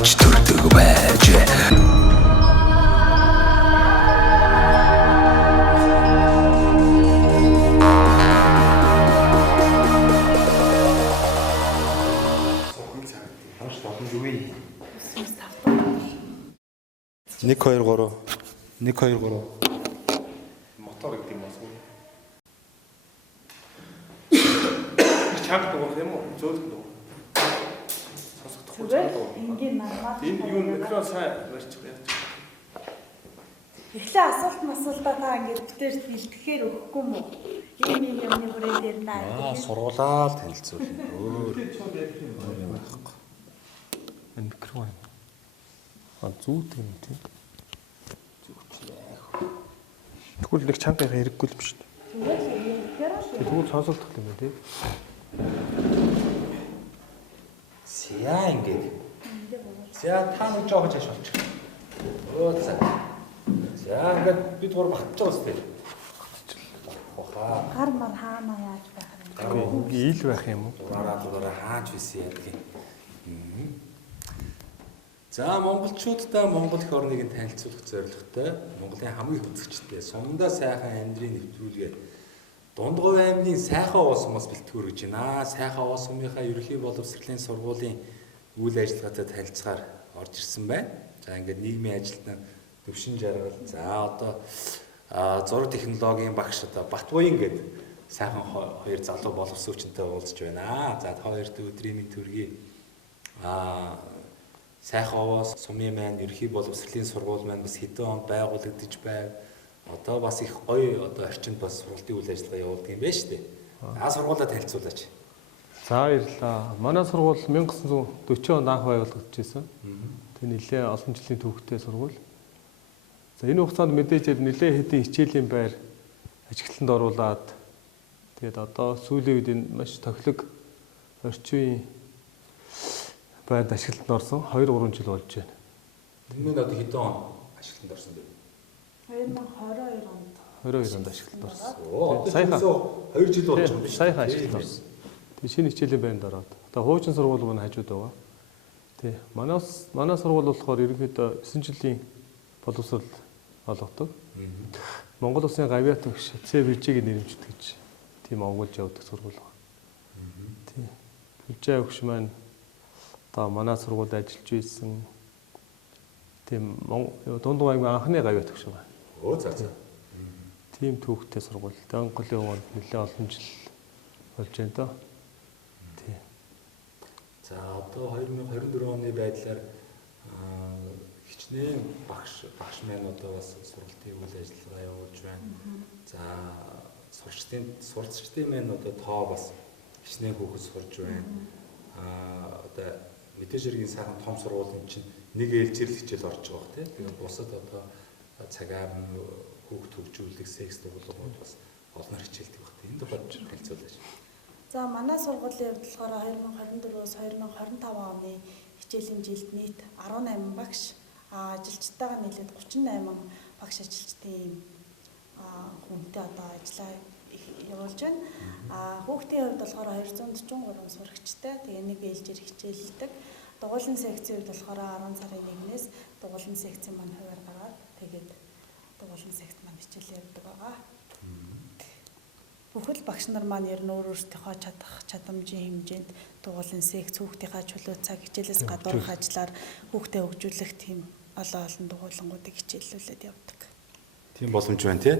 авч төрдөг байж. Нэг 2 3 1 2 3 мотор гэдэг юм байна. Чанга дуурах юм уу? Зөөлөн дуу. Сонсогдохгүй чанга дуу. Ингийн намаа. Энэ юу микрофон сайн барьчих яаж. Эхлээ асуултаа та ингээд бүтээр бэлтгэхээр өгөхгүй мүү? Ийм юмны хүрээ дээр наа. сургуулаа л танилцуулна. Өөр юм байхгүй. Энэ микрофон. Зүүт юм тийм. Тэгвэл нэг чангайгаа хэрэггүй юм шүү дээ. Тэгвэл сонсогдох юм тийм. Сяа ингээд. Сяа та нэг жоох чаш болчих. Өө за. Сяа ингээд бид гур батж байгаа сте. Хохоо. Гар мар хаана яаж байх юм? Ийл байх юм уу? Дураараа хааж висэн ядгийг. За монголчуудаа Монгол эх орныг нь танилцуулах зорилготой Монголын хамгийн хөдөлгчтэй сумдаа сайхан амьдрын нэвтрүүлгээ Дундгов аймгийн сайхан овоо сумаас бэлтгэр гэж байна. Сайхан овоо сумынхаа ерөнхий боловсролын сургуулийн үйл ажиллагаатай танилцахаар орж ирсэн байна. За ингээд нийгмийн ажилтнаа төвшин жаргал. За одоо зураг технологийн багш одоо Батбуян гэдэг сайхан хоёр залуу боловсруучтай уулзж байна. За хоёрт өдрийн мэнд төргий сайхан овоо сумын маань ерхий боловсролын сургууль маань бас хэдэн онд байгуулагдаж байв. Одоо бас их гоё одоо орчинд бас сургалтын үйл ажиллагаа явуулдаг юм байна шүү дээ. Сургуулаа танилцуулаач. За баярлалаа. Манай сургууль 1940 онд анх байгуулагдаж байсан. Тэг нэлээ олон жилийн түүхтэй сургууль. За энэ хугацаанд мэдээж нэлээ хэдийн хичээлийн байр ажиглалтанд оруулаад тэгээд одоо сүүлийн үед энэ маш тохилог орчин үеийн байранд ашиглалтанд орсон 2-3 жил болж байна. Энэ нь одоо хэдэн он ашиглалтанд орсон бэ? 2022 онд. 22 онд ашиглалтанд орсон. Саяхан 2 жил болж байгаа юм биш үү? Саяхан ашиглалтанд орсон. Тэгээ шинэ хичээлийн байранд ороод. Одоо хуучин сургууль маань хажууд байгаа. Тий. Манай сургууль болохоор ерөнхийдөө 9 жилийн боловсрол олгодог. Монгол Улсын гавьяат багш ЦВЖ-ийг нэрэмждэг гэж тийм онгойлж явдаг сургууль байна. Тий. ЦВЖ багш маань одоо манай сургуульд ажиллаж байсан тийм Дундгов аймгийн анхны гавьяат багш байна. Өө за за. Тийм түүхтэй сургууль. Монголын хувьд нэлээд олон жил болж байна доо. Тий. За одоо 2024 оны байдлаар хичнээн багш маань одоо бас сургалтын үйл ажиллагаа явуулж байна. За сурчдын маань одоо тоо бас хичнээн хүүхэд сурж байна. Одоо мэдээж хэргийн сайхан том сургуулийн чинь нэг ээлжирэл хичээл орж байгаа бох тий. Тэгээд бусад одоо цагаар хүүхд хөгжүүлэх секс дугуулгууд бас олноор хичээлдэг бах тий. Энд тухайд хэлцүүлээш. За манай сургуулийн хувьд болохоор 2024-өөс 2025 оны хичээлийн жилд нийт 18 багш ажилчтайгаа нийлээд 38 багш ажилчдын хүнтэй одоо ажиллаа явуулж байна. Хүүхдийн хувьд болохоор 243 сурагчтай. Тэгээ нэг ээлжээр хичээлдэг. Дугуулын секцийн хувьд болохоор 10 сарын 1-ээс дугуулын секцийн маань хуваар гараад тэгээд дугуулын секц маань хичээл явуулдаг байгаа. Бүхэл багш нар маань ер нь өөрсдийнхөө чадах чадамжийн хэмжээнд дугуулын секц хүүхдийнхаа чөлөө цаг хичээлээс гадуурх ажиллаар хүүхдэд хөгжүүлэх тийм олон дугуулангуудыг хичээллүүлээд явдаг. Тийм боломж байна тий.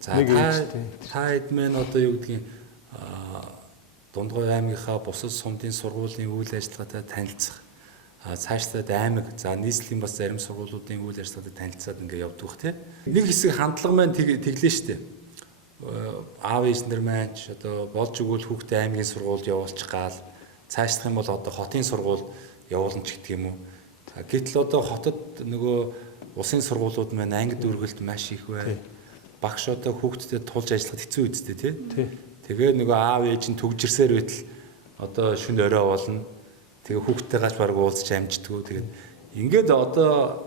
За та эдмэн одоо юу гэдгийг Дундгов аймгийнхаа бусад сумдын сургуулийн үйл ажиллагаатай танилцах. Цаашдаа аймаг за нийслэлийн бас зарим сургуулиудын үйл ажиллагаатай танилцаад ингээ явдаг бах тий. Нэг хэсэг хандлага маань тэглэн штэ. Аав ээж нар маань ч одоо болж өгвөл хүүхдээ аймгийн сургуульд явуулчих гал цаашлах юм бол одоо хотын сургууль явуулна ч гэдэг юм уу. Гэтэл одоо хотод нөгөө улсын сургуулиуд маань анги дүүргэлт маш их байна. Багш одоо хүүхдэд тулж ажиллахад хэцүү үстэй тий. Тэгээ нөгөө аав ээж нь төгжирсээр байтал одоо шүн орой болно. Тэгээ хүүхдтэйгаач баг уулзч амждгүү. Тэгээд ингээд одоо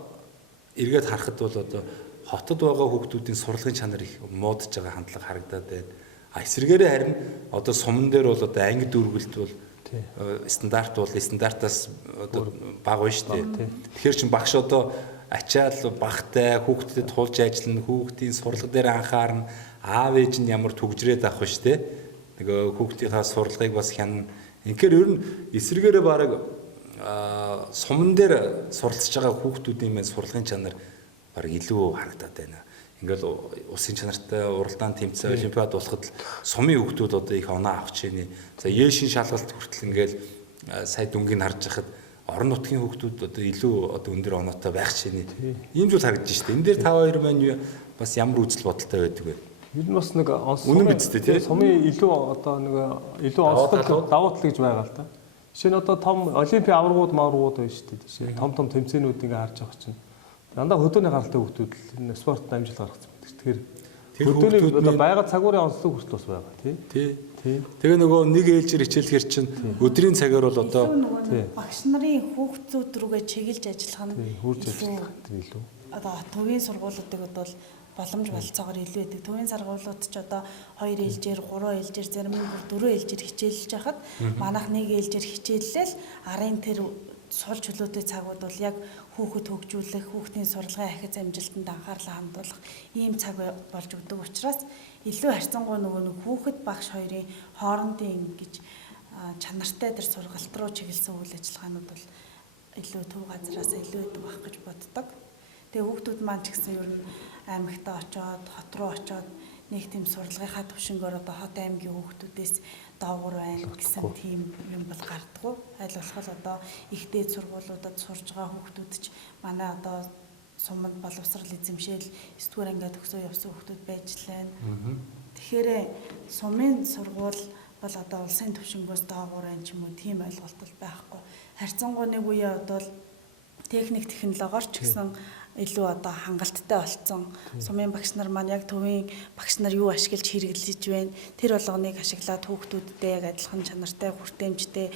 эргээд харахад бол одоо хотод байгаа хүүхдүүдийн сурлагын чанар их муудж байгаа хандлага харагдаад байна. Эсвэргээрээ харин одоо суман дээр бол одоо анги дүүргэлт бол стандарт бол стандартаас одоо бага байна шүү дээ. Тэгэхээр чин багш одоо ачаал багтай хүүхдэд тулж ажиллана, хүүхдийн сурлага дээр анхаарна, аав ээж нь ямар төгжрээд авах шүү дээ. Нөгөө хүүхдийнхаа сурлагыг бас хянана. Инхээр ер нь эсрэгээрээ бараг суман дээр суралцж байгаа хүүхдүүдийн маань сурлагын чанар бараг илүү харагдаад байна. Ингээл улсын чанартай уралдаан тэмцээн олимпиад болоход сумын хүүхдүүд одоо их оноо авч байна. За Ешин шалгалт хүртэл ингээл сая дүнгийг харж байхад орон нутгийн хүүхдүүд одоо илүү одоо өндөр оноотой байх чинь ийм зүйл харагдаж штэ. Энэ дээр та хоёр маань бас ямар үзэл бодолтой байдаг вэ? Ер нь бас нэг үнэн бидтэй тий. Сумын илүү одоо нэг илүү онцлог давуу тал гэж байгаа л да. Жишээ нь одоо том олимпийн аваргууд байна шүү дээ. Жишээ том тэмцээнүүд ингээ харж байгаа чинь дандаа хөдөөний гаралтай хүүхдүүд энэ спортод амжилт гаргацсан байдаг. Тэгэхээр хөдөөний одоо байгаль цагуурын онцлог хүртэл бас байгаа тий. Тэгээ нөгөө нэг ээлжээр хичээлэхэр чинь өдрийн цагаар бол одоо багш нарын хүүхдүүд рүүгээ чиглэж ажиллах нь хурж ажиллах илүү. Одоо төвийн сургуулиудыг бол боломж болцоогоор илүү байдаг. Төвийн сургуулиуд ч одоо 2 ээлжээр, 3 ээлжээр, зарим нь 4 ээлжээр хичээлж байхад манайх 1 ээлжээр хичээллээл арын тэр сул чөлөөтэй цагууд бол яг хүүхэд хөгжүүлэх, хүүхдийн сурлагын ахиц амжилтанд анхаарлаа хандуулах ийм цаг болж өгдөг учраас илүү харьцангуй нөгөө хүүхэд багш хоёрын хоорондын гэж чанартай тэр сургалт руу чиглэсэн үйл ажиллагаанууд бол илүү төв газараас илүү идэв байх гэж боддог. Тэгээ хүүхдүүд маань ч гэсэн ер нь аймагтаа очоод, хот руу очоод нэг тийм сурлагынхаа төвшнгөөр одоо хот аймгийн хүүхдүүдээс доогуур байна гэсэн тийм юм бол гардаггүй. Аль болох одоо их дээд сургуулиудад сурж байгаа хүүхдүүд ч манай одоо суманд боловсрал эзэмшээл 9-р ангиад төгсөө явсан хүүхдүүд байж лээ. Тэгэхээр сумын сургууль бол одоо улсын төвшнгөөс доогуур байна ч юм уу тийм ойлголт бол байхгүй. Харьцангуй нэг үе одоо техник технологиор ч гэсэн илүү одоо хангалттай болцсон. Сумын багш нар маань яг төвийн багш нар юу ашиглаж хэрэглэж байна. Тэр болгоныг ашиглаад хүүхдүүдтэй яг адилхан чанартай хүртээмжтэй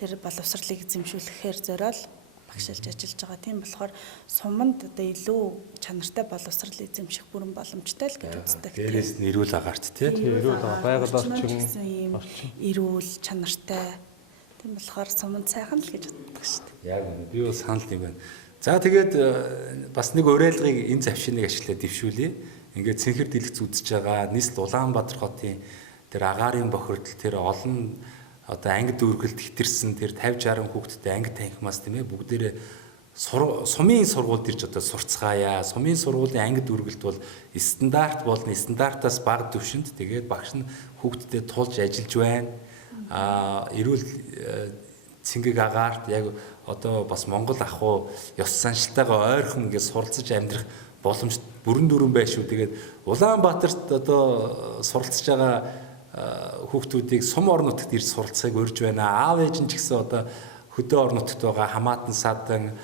тэр боловсролыг эзэмшүүлэхээр зориул багшилж ажиллаж байгаа. Тийм болохоор суманд одоо илүү чанартай боловсрол эзэмших бүрэн боломжтой л гэж үздэг. Дээрээс нь эрүүл агаарт тий. Эрүүл агаар байгаль орчин эрүүл чанартай. Тийм болохоор суманд сайхан л гэж боддог шүү дээ. Яг би бол санал юм байна. За тэгээд бас нэг уриалгыг энэ завшиныг ашиглаад дэвшүүлье. Ингээд цэнхэр дэлгэц үзэж байгаа нийслэл Улаанбаатар хотын тэр агаарын бохирдол тэр олон одоо ангид дүүргэлт хитэрсэн тэр 50-60 хүүхэдтэй ангид танхимаас тийм ээ бүгдээрээ сумын сургуульд ирж одоо сурцгаая. Сумын сургуулийн ангид дүүргэлт бол стандарт болно. Стандартаас бага түвшинд тэгээд багш нь хүүхэдтэй тулж ажиллаж байна. Эрүүл цэнгэг агаарт яг одоо бас Монгол ахуй ёс заншилтайгаа ойрхон ингээд суралцж амьдрах боломж бүрэн дүүрэн байх шүү. Тэгээд Улаанбаатарт одоо суралцж байгаа хүүхдүүдийг сум орон нутагт ирж суралцахыг урьж байна. Аав ээж нь ч гэсэн одоо хөдөө орон нутагт байгаа хамаатан садан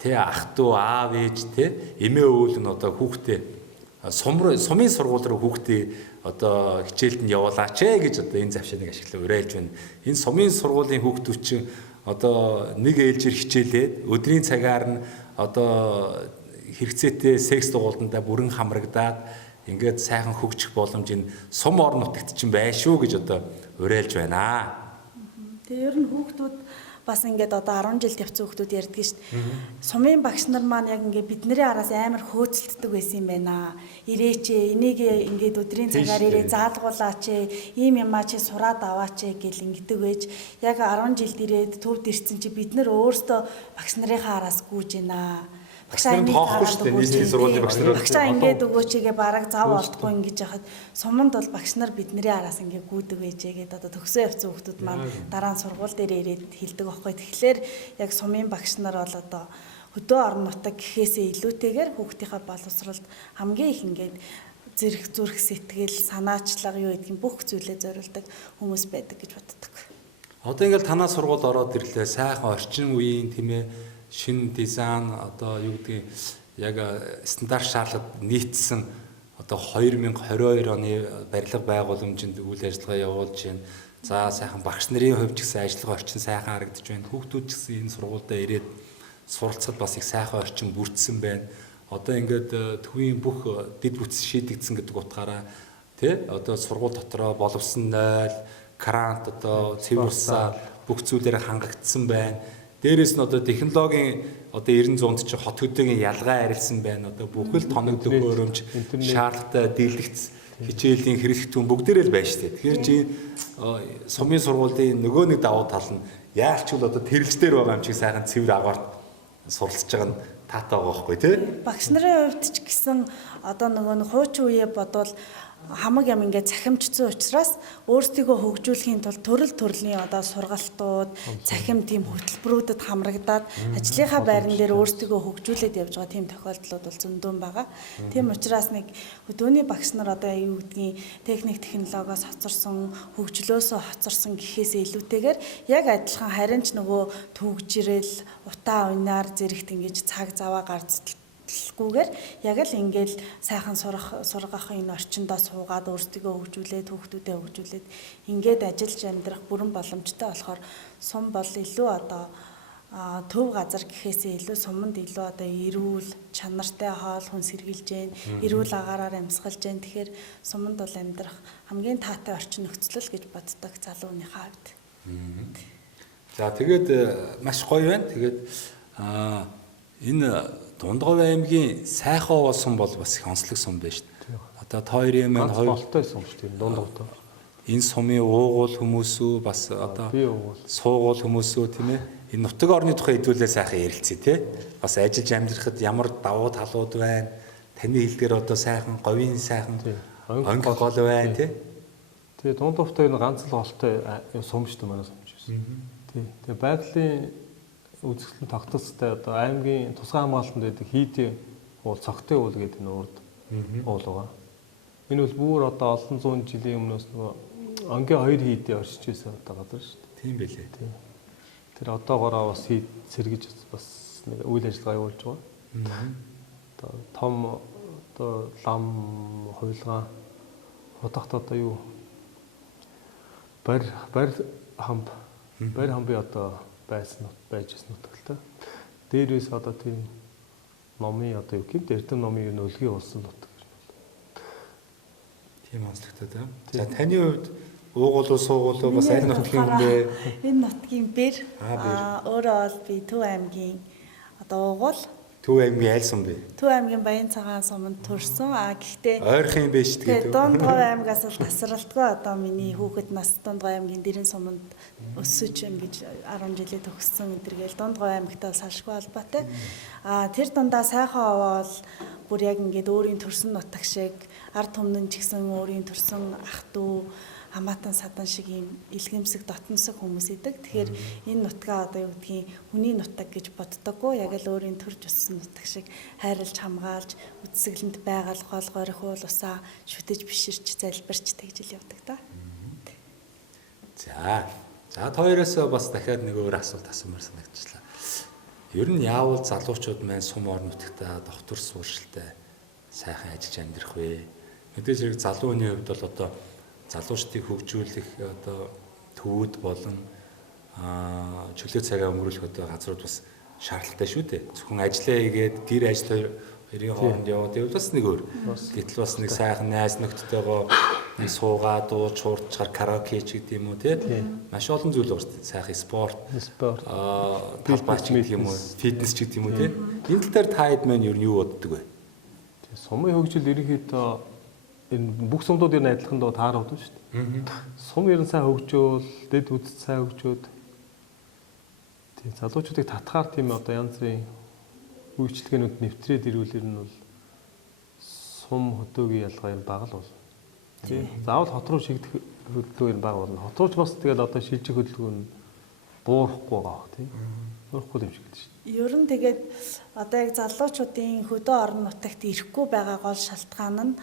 тэ ах トゥ аав ээж тэ эмээ өвөл нь одоо хүүхдээ сумын сургууль руу хүүхдээ одоо хичээлд нь явуулаач гэж одоо энэ завшааныг ашиглаж уриалж байна. Энэ сумын сургуулийн хүүхдүүд чинь одоо нэг ээлжээр хичээлээд өдрийн цагаар нь одоо хэрэгцээтэй секс дугуйлтандаа бүрэн хамрагдаад ингээд сайхан хөгжих боломж энэ сум орон нутагт чинь байна шүү гэж одоо уриалж байна. Тэгээ ер нь хүүхдүүд бас ингээд одоо 10 жилд явцсан хүүхдүүд ярьдаг шүү дээ. Сумын багш нар маань яг ингээд бидний араас амар хөөцөлддөг байсан юм байна. Ирээч энийг ингээд өдрийн цагаар ирээ заалгуулаач, ийм юмаа чи сураад аваач гэл ингэдэг байж яг 10 жилд ирээд төвд ирсэн чи бид нар өөрсдөө багш нарынхаа араас гүйж байна. Багшаа тоохгүй шүү дээ нийслэлийн сургуулийн багш нар. Багшаа ингээд өгөөчигээ бараг зав олдохгүй ингэж яхад суманд бол багш нар бидний араас ингээд гүйдэг байжээгээд одоо төгсөө явцсан хүүхдүүд маань дараа нь сургууль дээр ирээд хэлдэг байхгүй. Тэгэхээр яг сумын багш нар бол одоо хөдөө орон нутаг гэхээсээ илүүтэйгээр хүүхдийнхаа боловсролд хамгийн их ингээд зүрх сэтгэл санаачлага юу гэдгийг бүх зүйлээ зориулдаг хүмүүс байдаг гэж боддог. Одоо ингээд танаа сургууль ороод ирлээ. Сайхан орчин үеийн тийм ээ шинэ дизайн одоо юу гэдгийг яг стандарт шаардлагад нийцсэн одоо 2022 оны барилга байгууламжинд үйл ажиллагаа явуулж байна. За сайхан багш нарын хувьд ч гэсэн ажиллагаа орчин сайхан харагдаж байна. Хүүхдүүд ч гэсэн энэ сургуультай ирээд суралцахад бас их сайхан орчин бүрдсэн байна. Одоо ингээд төвийн бүх дэд бүтц шийдэгдсэн гэдэг утгаараа тий одоо сургууль дотроо боловсон 0 грант одоо цэвэр усаар бүх зүйлээр хангагдсан байна. Дээрээс нь одоо технологийн одоо 90-100-д чи хот хөдөөгийн ялгаа арилсан байна. Одоо бүхэл тоног төхөөрөмж шаардлагатай дийлэгц хичээлийн хэрэгтүүн бүгдээрээ л байна шүү дээ. Тэгэхээр чи сумын сургуулийн нөгөө нэг давуу тал нь яалч бол одоо тэрэлждэр байгаа юм чи сайхан цэвэр агаарт суралцж байгаа нь таатай байгаа байхгүй тий. Багш нарын хувьд ч гэсэн одоо нөгөө нэг хуучин үеэ бодвол хамаг юм ингээд цахимжсан учраас өөрсдийгөө хөгжүүлэхийн тулд төрлийн одоо сургалтууд, цахим тийм хөтөлбөрүүдэд хамрагдаад ажлынхаа байран дээр өөрсдийгөө хөгжүүлээд явж байгаа тийм тохиолдлууд бол зөндөн байгаа. Тийм учраас нэг өдөөний багш нар одоо юу гэдгийг техник технологиос хоцорсон, хөгжлөөсөө хоцорсон гэхээс илүүтэйгээр яг адилхан харин ч нөгөө төгжрэл, утаа унаар зэрэгт ингэж цаг заваа гүйгээр яг л ингээл сайхан сургах энэ орчиндөө суугаад өөрсдийгөө хөгжүүлээд хүүхдүүдэд хөгжүүлээд ингээд ажиллаж амьдрах бүрэн боломжтой болохоор сум бол илүү одоо төв газар гэхээсээ илүү суманд илүү одоо эрүүл чанартай хоол хүнс хэрглэж гэн эрүүл агаараар амьсгалж гэн тэгэхээр суманд бол амьдрах хамгийн таатай орчин нөхцөл гэж боддог залууныхаа хувьд. За тэгээд маш гоё байна. Тэгээд энэ Дундгов аймгийн Сайхан овоо сум бол бас их онцлог сум байна шүү дээ. Одоо тойрын маань болтой сум шүү дээ. Дундгов. Энэ сумын уугуул хүмүүсүү бас одоо суугуул хүмүүсүү тийм ээ. Энэ нутаг орны тухай хэдүүлээ сайхан ярилцъя тий. Бас ажиллаж амьдрахад ямар давуу талууд байна. Таны хэлдгээр одоо сайхан говийн сайхан онг гол байна тий. Тэгээ Дундговтой энэ ганц л голтой сум шүү дээ манай сум чинь. Тий. Тэгээ байгалийн үзэсгэлэн тогтолцоотой одоо аймгийн тусгай хамгаалтанд байдаг хийдийн уул цогтой уул гэдэг энэ урд уул байгаа. Энэ бол бүр одоо олон зуун жилийн өмнөөс нөгөө онгийн 2 хийдийн оршиж байсан одоо газар шүү дээ. Тийм байлээ. Тэр одоогоороо бас хийд сэргэж бас нэг үйл ажиллагаа явуулж байгаа. Одоо том одоо лам хуйлгаан хутагт одоо юу барь хамби одоо байж нутагтай. Дээрээс одоо тийм номын одоо юу гэмт эрдэм номын нөлгийн улсын нутаг гэж байна. Тийм онцлогтой тийм. За таны хувьд уугуулуу суугуулуу бас аль нутгийн хүн бэ? Энэ нутгийн бэр. Өөрөө бол би Төв аймгийн одоо уугуул. Төв аймгийн аль сум бэ? Төв аймгийн Баян цагаан суманд төрсөн. Гэхдээ ойрхон юм биш тэгээд. Дундгов аймгаас бол тасралтгүй одоо миний хүүхэд нас Дундгов аймгийн Дэрэн суманд өссөж ингэж 10 жилээ төгссөн гэдэргээл Дундгов аймагтай салшгүй холбоотой. Тэр дундаа Сайхан овоо бол бүр яг ингээд өөрийн төрсөн нутаг шиг ард түмэн ч гэсэн өөрийн төрсөн ах дүү хамаатан садан шиг юм илгэмсэг дотносог хүмүүс идэг. Тэгэхээр энэ нутгаа одоо юу гэдгийг хүний нутаг гэж боддоггүй. Яг л өөрийн төрж өссөн нутаг шиг хайрлж хамгаалж үдсгэлэнт байгаль гол горих уул усаа шүтэж биширч залбирч тэгж ил явдаг та. За хоёроос бас дахиад нэг өөр асуулт асуумаар санагдчихлаа. Ер нь яавал залуучууд маань сум орон нутагта доктор сууршилтай сайхан ажиллаж амьдрах вэ? Мэдээж хэрэг залууны хувьд бол одоо залуучдыг хөгжүүлэх одоо төвүүд болон чөлөө цагаа өнгөрүүлэх одоо газрууд бас шаардлагатай шүү дээ. Зөвхөн ажиллаа хийгээд гэр ажил хоёрын хооронд яваад байвал бас нэг өөр. Гэтэл бас нэг сайхан найз нөхдөдтэйгоо нэг суугаад дууч хуурчаар караоке ч гэдэг юм уу тий. Маш олон зүйл байна шүү дээ. Сайхан спорт талбайч гэдэг юм уу, фитнес ч гэдэг юм уу тий. Энэ тал дээр та хэд маань ер нь юу боддог вэ? Сумын хөгжил ерөнхийдөө энэ бүх сумдууд ер нь адилхан доо таарууд шүү дээ. Сум ер нь сайн хөгжөөл, дэд үдэд сайн хөгжөөд тийм залуучуудыг татгаар тийм одоо янз бүрийн үйлчлэгээнүүд нэвтрээд ирүүл ер нь бол сум хөдөөгийн ялгаа юм бага л бол. Тийм. Заавал хот руу шигдэх хөдөлгөөн юм бага болно. Хот рууч бас тэгэл одоо шилжих хөдөлгөөн буурахгүй байгаа тийм. Буурахгүй юм шиг л шүү дээ. Ер нь тэгээд одоо яг залуучуудын хөдөө орон нутагт ирэхгүй байгаа гол шалтгаан нь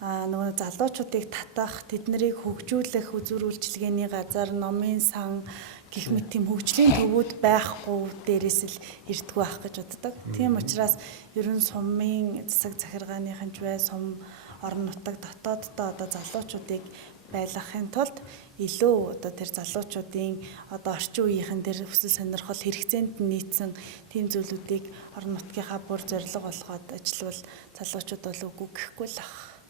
нөгөө залуучуудыг татах, тэднийг хөгжүүлэх үзүр үйлчилгээний газар, номын сан гэх мэт тийм хөгжлийн төвүүд байхгүй дээрээс л ирдэггүй байх гэж боддог. Тийм учраас ер нь сумын засаг захиргааныхан ч бай, сум орон нутаг дотооддоо одоо залуучуудыг байлгахын тулд илүү одоо тэр залуучуудын одоо орчин үеийнхэн дээр хүсэл сонирхол хэрэгцээнд нийцсэн тийм зүйлүүдийг орон нутгийнхаа бүр зорилго болгоод ажиллавал залуучууд бол үгүй гэхгүй л ах.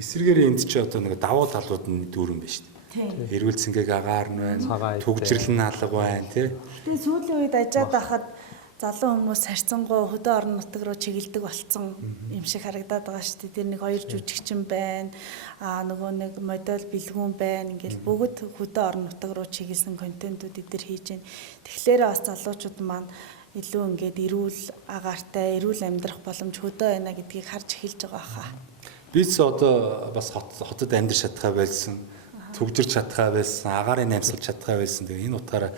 Эсвэргээр энд чи одоо нэг давуу талууд нь дүүрэн байна шүү дээ. Эрүүл цэнгийг агаар нь байна. Түгжрэл нь алга байна тий. Тэгээ сүүлийн үед ажаад байхад залуу хүмүүс харьцангуй хөдөө орон нутаг руу чиглэдэг болцсон юм шиг харагдаад байгаа шүү дээ. Тэр нэг хоёр жүжигчин байна. Нөгөө нэг модель бэлгүүн байна. Ингээл бүгд хөдөө орон нутаг руу чиглэсэн контентууд эдгээр хийж байна. Тэгэхээр бас залуучууд маань илүү ингээд эрүүл агаартай, эрүүл амьдрах боломж хөдөө байна гэдгийг харж эхэлж байгаа хаа. Бид одоо бас хотод амьдрах чадхаа байсан, төгжирч чадхаа байсан, агаарын амьсгалж чадхаа байсан. Тэгээ энэ утгаараа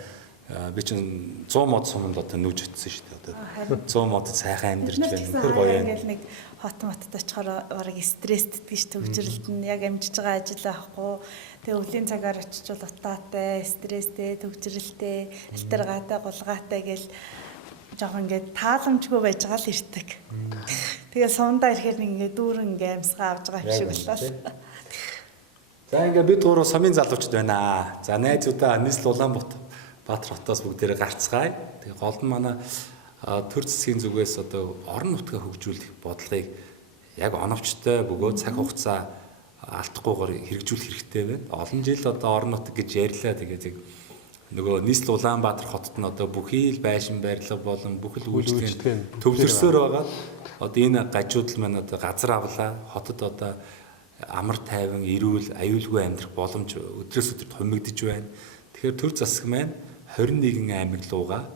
би чинь 100 мод суманд одоо нүж өтсөн шүү дээ. Одоо 100 мод сайхан амьдарч байна. Тэр гоё юм. Ингээл нэг хот очихоор бараг стресстэйг ш төгжрэлт нь яг амжиж байгаа ажил байхгүй. Тэгээ өвлийн цагаар очиж бол утаатай, стресстэй, төгжрэлтэй, альтергаатай, гулгаатай гэл жоохон ингээд тааламжгүй байж байгаа л ирдэг. Тэгээ сумдаа ирэхээр нэг ингээд дүүрэн ингээд амьсгаа авч байгаа юм шиг боллоо. За ингээд бид гурав сумын залуучууд байна. За найзуудаа нийслэл Улаанбаатар хотоос бүгдээрээ гарцгаая. Тэгээ гол нь манай төр засгийн зүгээс одоо орон нутгаа хөгжүүлэх бодлогыг яг оновчтой бөгөөд цаг хугацаа алдахгүйгээр хэрэгжүүлэх хэрэгтэй байна. Олон жил одоо орон нутаг гэж ярьлаа. Тэгээд нөгөө нийслэл Улаанбаатар хотод нь одоо бүхий л байшин барилга болон бүхэл үйлчлэгийн төвлөрсөөр байгаа. Одоо энэ гажуудл маань одоо газар авлаа. Хотод одоо амар тайван, эрүүл, аюулгүй амьдрах боломж өдрөөс өдөрт хумигдж байна. Тэгэхээр төр засаг маань 21 аймаг лууга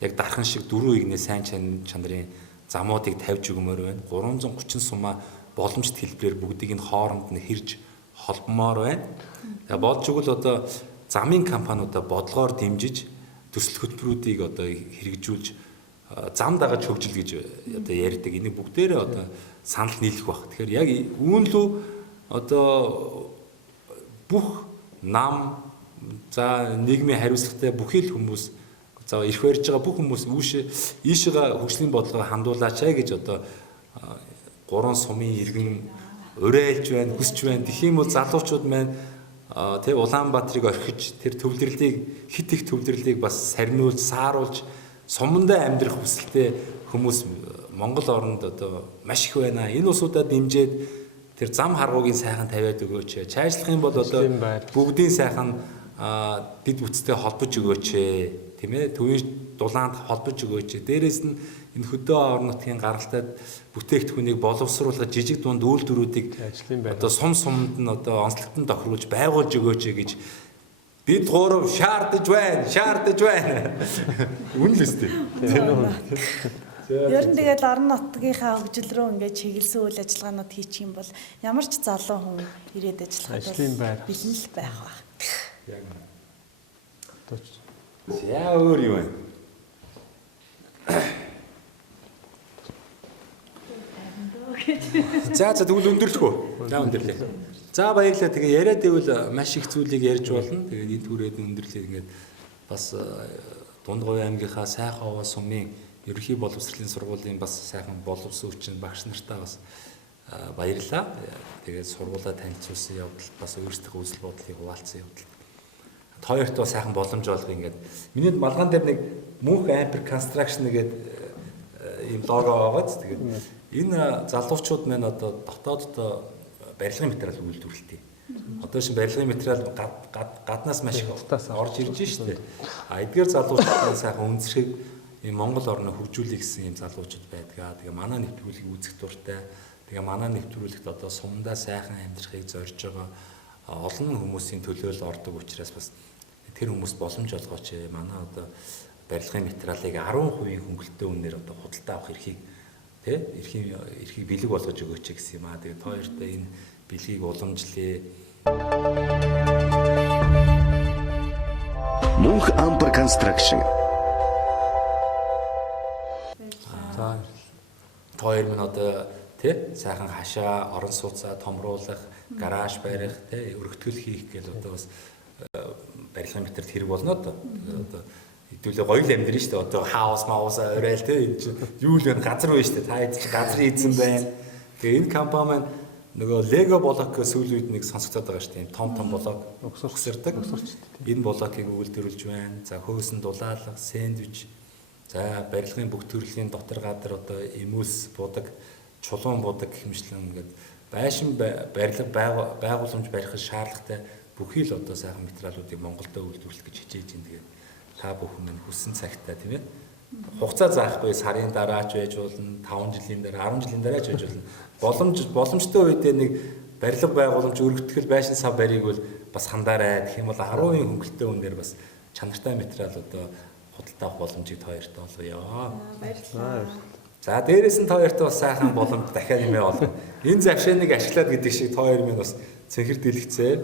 яг дархан шиг 4 игнээ сайн чанарын замуудыг тавьж өгмөр байна. 330 сумаа боломжит хэлбэрээр бүгдийг нь хооронд нь хэрж холбомоор байна. Болж игэл одоо замын компаниудаа бодлогоор дэмжиж төсөл хөтөлбөрүүдийг одоо хэрэгжүүлж зам дагаж хөгжил гэж одоо ярьдаг. Энийг бүгдээрээ одоо санал нийлэх баг. Тэгэхээр яг үүн лүү одоо бүх нам за нийгмийн хариуцлагатай бүхий л хүмүүс за ирэх барьж байгаа бүх хүмүүс ийшээ хөгжлийн бодлогоо хандуулаач гэж одоо 3 сумын иргэн урайлж байна, хүсч байна. Тэгэх юм бол залуучууд маань тэг Улаанбаатарыг орхиж тэр төвлөрлийг хит их төвлөрлийг бас сарниулж, сааруулж сумандаа амьдрах хүсэлтэй хүмүүс Монгол орнд одоо маш их байна. Энэ усудаа дэмжиж тэр зам харгуугийн сайхан тавиад өгөөч. Чайжлах юм бол одоо бүгдийн сайхан дид бүтцтэй холбож өгөөч. Тийм ээ, төвийн дулаанд холбож өгөөч. Дээрээс нь энэ хөдөө орон нутгийн гаралтад бүтээгдэхүүнийг боловсруулах жижиг дунд үйлдвэрүүдийг одоо сумд нь одоо онцлогтон тохируулж байгуулж өгөөч гэж бид гурав шаардаж байна. Үн л өстэй. Ер нь тэгээд орон нутгийнхаа хөгжил рүү ингээд чиглэсэн үйл ажиллагаанууд хийчих юм бол ямар ч залуу хүн ирээд ажиллахад бэлэн л байх ба. Яг. Яа өөр юу вэ? За тэгвэл өндөрлөх үү? За өндөрлөө. За баярлалаа. Тэгээ яриад ивэл маш их зүйлийг ярьж болно. Тэгээд энэ түрээд өндөрлөө ингээд бас Дундгой аймгийнхаа сайхан овоо сумын ерөнхий боловсролын сургуулийн бас сайхан боловсон хүчин багш нартаа бас баярлалаа. Тэгээд сургуулаа танилцуулсан явдал бас өөрсдийнхөө үзэл бодлыг хуваалцсан явдал. Хоёрт бас сайхан боломж олгох ингээд. Миний малган дээр нэг мөнх ампер construction гэдэг ийм лого байгааз. Тэгээд энэ залуучууд маань одоо дотооддоо барилгын материал үйлдвэрлэдэг. Одоо шин барилгын материал гаднаас маш их орж ирж штэ. Эдгээр залуучууд сайхан үнцрэг ийм Монгол орноо хөгжүүлэх гэсэн ийм залуучууд байдаг. Тэгээ манай нэвтрүүлгийг үзэх дуртай. Тэгээ манай нэвтрүүлэгт одоо сумдаа сайхан амьдрахыг зорж байгаа олон хүмүүсийн төлөөлөл ордог учраас бас тэр хүмүүст боломж олгооч. Манай одоо барилгын материалыг 10% хөнгөлөлтөө үнээр одоо худалдаа авах эрхийг эрхийг бэлэг болгож өгөөч гэсэн юм аа. Тэгээ хоёртой энэ бэлгийг уламжлаа. Мөнх Ампер Construction. За хоёр минь одоо сайхан хашаа, орон сууцаа томруулах, гараж барих, өргөтгөл хийх гэж одоо бас барилгын материал хэрэг болно одоо хэдүүлээ гоё л амьдрын шүү дээ. Одоо хаус урайл энэ чинь юу л вэ? Газар байна шүү дээ. Та хэд ч газар ийдсэн байна. Тэгээ энэ компани маань нөгөө Lego блок сүүлийн үед нэг сонсогдоод байгаа шүү дээ. Том блок өгсөрдөг. Энэ блокийг үйлдвэрлэж байна. За хөөсөн дулаалга, сэндвич, за барилгын бүх төрлийн дотор гадар одоо эмүүлс будаг, чулуун будаг гэх мэтлэн ингээд байшин барилга байгууламж барих шаардлагатай бүхий л одоо сайхан материалуудыг Монголдо үйлдвэрлэх гэж хичээж байна. Тэгээд та бүхэн минь хүссэн цагтаа тийм ээ. Хугацаа заахгүй сарын дараа ч байж болно, 5 жилийн дараа, 10 жилийн дараа ч байж болно. Боломжтой үедээ нэг барилга байгууламж өргөтгөл байшин сав барийг бол бас хандаарай. Тэгэх юм бол 10% хөнгөлөлтөө үнээр бас чанартай материал одоо худалдаа авах боломжийг та хоёрт олгоё. Баярлалаа. За дээрээс нь та хоёрт бас сайхан боломж дахиад нэмээ олгоно. Энэ завшааныг ашиглаад гэдэг шиг та хоёр минь бас цэнхэр дэлгэцээр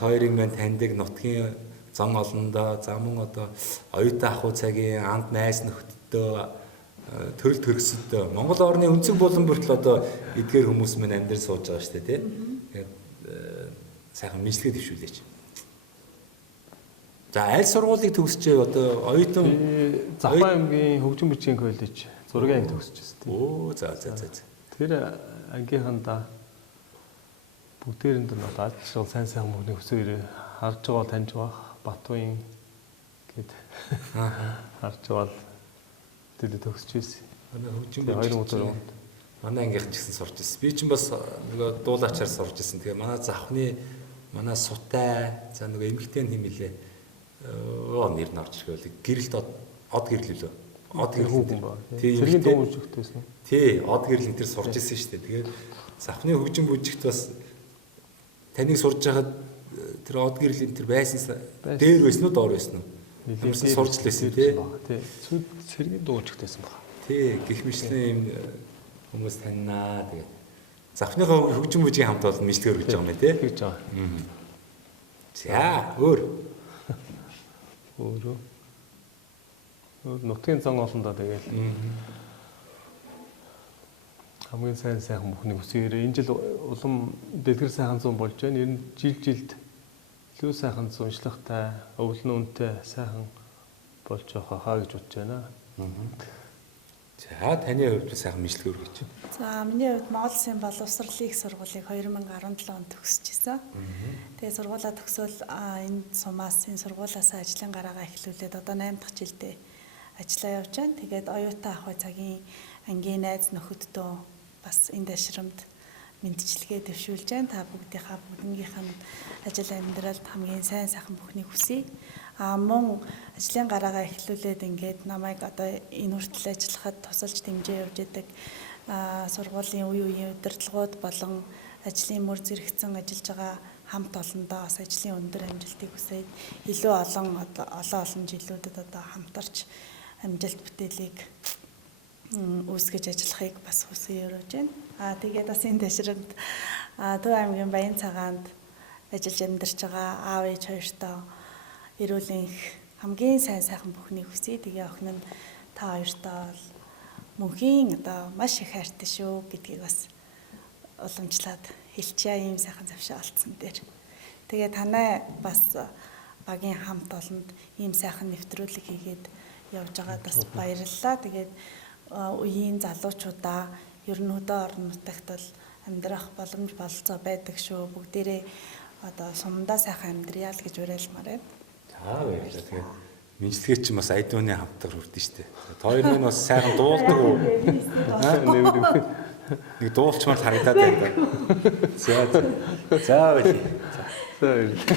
та хоёрын маань таньдаг нутгийн зан олондоо за мөн одоо оюутан ахуй цагийн анд найз нөхдөдөө төрөл төрөсөдөө Монгол орны өнцөг булан бүртэл одоо эдгээр хүмүүс маань амьдрал сууж байгаа шүү дээ тийм. Тэгээд сайхан мэдлэгээ дэвшүүлээч. За аль сургуулийг төгсчээ одоо оюутан Запаа аймгийн хөгжим бичгийн коллеж зургийн анги төгсөж байна. Оо за. Тэр ангийнхандаа бүгдээрэн дээр бол аль ч сайн мөнгөний өсөөр харж байгаа таньж байгаа Батуин гэд харж байгаа тэр төгсөж байсан. манай хөгжим Тэгээ 2 өдөр манай ангийнхан ч гэсэн сурч ирсэн. Би ч бас нөгөө дуулаачаар сурч ирсэн. Тэгээ манай завхны манай сутай за нөгөө эмэгтэй хэмэлээ. Нэр нь орж ирэхэл гэрэлт од гэрлэлөө. Од гэрлэл ба. Цэргийн дуу үзэгтэйсэн. Тий, од гэрлэл тэр сурч ирсэн шүү дээ. Тэгээд завхны хөгжим бүжигт бас таныг сурж байхад тэр од гэрлийн тэр байсан дээр байсан уу доор байсан уу? Нэлээд сурч лээсэн тий. Тий. Цэргийн дуу үзэгтэйсэн баг. Тий, гих мэтлэн юм хүмүүс таньнаа тэгээд завхныхаа хөгжим бүжгийн хамт бол мэдлэг өргөж байгаа юм тий. Гэж байгаа. За, өөр нутгийн зан олондоо тэгээд хамгийн сайхан бүхнийг үсгээр энэ жил улам дэлгэр сайхан зүүн болж байна. Ер нь жилд илүү сайхан зуншлагтай, өвлөн үнэтэй сайхан болж байгаа хаа гэж бодож байна. За, таны хувьд сайхан мэдлэг өргөж. За миний хувьд Монгол Улсын боловсролын их сургуулийг 2017 онд төгсөжсэн. Тэгээ сургуулаа төгсөөл энэ сумаас энэ сургуулаас ажлын гараагаа эхлүүлээд одоо 8 дахь жилдээ ажиллаа явж байна. Тэгээд оюутан ахуй цагийн ангийн найз нөхөддөө бас энэ дэшрамд мэдчилгээ дэвшүүлж байна. Та бүгдийнхээ ажил амьдралд хамгийн сайхан бүхнийг хүсье. Мөн ажлын гараагаа эхлүүлээд ингээд намайг одоо энэ хүртэл ажиллахад тусалж дэмжиж явж идэг сургуулийн үеийн удирдлагууд болон ажлын мөр зэрэгцэн ажиллаж байгаа хамт олондоо бас ажлын өндөр амжилтыг хүсээд илүү олон жилүүдэд одоо хамтарч амжилт бүтээлийг үүсгэж ажиллахыг бас хүсье өрөөж байна. Тэгээд бас энэ дэшрэмд Төв аймгийн Баян цагаанд ажиллаж амьдарч байгаа аав ээж хоёртоо эрүүл энх хамгийн сайхан бүхнийг хүсье. Тэгээ охин нь та хоёртоо мөнхийн одоо маш их хайртай шүү гэдгийг бас уламжлаад хэлчихье ийм сайхан завшаа олцсон дээр. Тэгээ танай бас багийн хамт олонд ийм сайхан нэвтрүүлэг хийгээд явж байгаад бас баярлалаа. Тэгээд үеийн залуучуудаа ер нь хөдөө орон нутагт бол амьдрах боломж болцоо байдаг шүү. Бүгдээрээ одоо сумдаа сайхан амьдрья л гэж уриалмаар байна. За баярлалаа. Тэгээд мэдлэгээ чинь бас айдууны хамтар хүрдэн штэ. Хоёр нь бас сайхан дуулдаг уу? Нэг дуулчмаар харагдаад байна. За баярлалаа. За баярлалаа.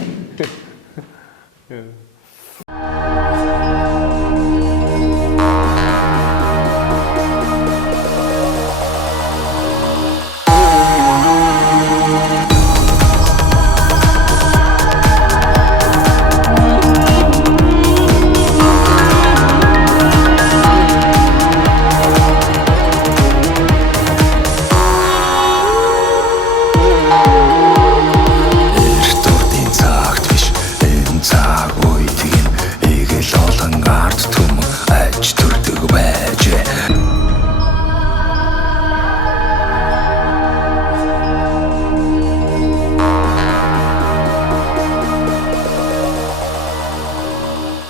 Цаг үед ийг л олон ард түмэн аж төрдөг